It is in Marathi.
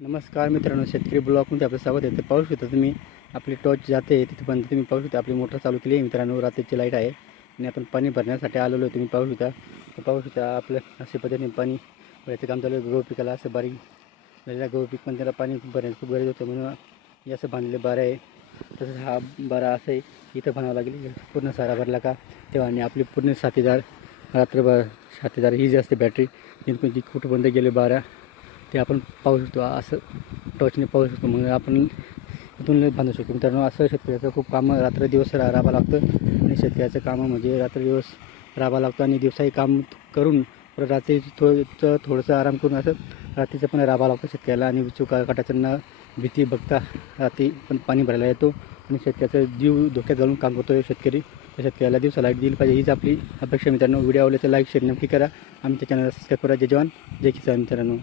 नमस्कार मित्रांनो, शेतकरी ब्लॉगमध्ये आपलं स्वागत आहे. ते पाहू शकता तुम्ही आपली टॉर्च जाते तिथे पण तुम्ही पाहू शकता आपली मोटर चालू केली आहे मित्रांनो. रात्रीची लाईट आहे आणि आपण पाणी भरण्यासाठी आलेलो आहे. तुम्ही पाहू शकता आपलं अशा पद्धतीने पाणी भरायचं काम चालू आहे. गहू पिकाला असं बारीक झालेला गहू पीक पण त्याला पाणी भरण्याचं खूप गरज होतं म्हणून हे असं बांधलेलं बारा आहे. तसंच हा बारा असं आहे इथं बनावं लागेल पूर्ण सारा भरला का तेव्हा. आणि आपली पूर्ण साथीदार रात्रभर साथीदार ही जी असते बॅटरी ती कुठं बंद गेले बारा ते आपण पाहू शकतो. असं टॉर्चने पाहू शकतो. मग आपण इथून बांधू शकतो मित्रांनो. असं शेतकऱ्याचं खूप कामं रात्र दिवस राबावं लागतं आणि शेतकऱ्याचं कामं म्हणजे रात्र दिवस राबावं लागतं आणि दिवसाही काम करून परत रात्री थोडंसं आराम करून असं रात्रीचं पण राबावं लागतं शेतकऱ्याला. आणि चुका काटाचं न भीती बघता रात्री पण पाणी भरायला येतो आणि शेतकऱ्याचा जीव धोक्यात घालून काम करतो शेतकरी. तर शेतकऱ्याला दिवसा लाईट दिली पाहिजे हीच आपली अपेक्षा मित्रांनो. व्हिडिओ आवडले तर लाईक शेअर नक्की करा. आमच्या चॅनलला सबस्क्राईब करा. जय जवान जय किसान मित्रांनो.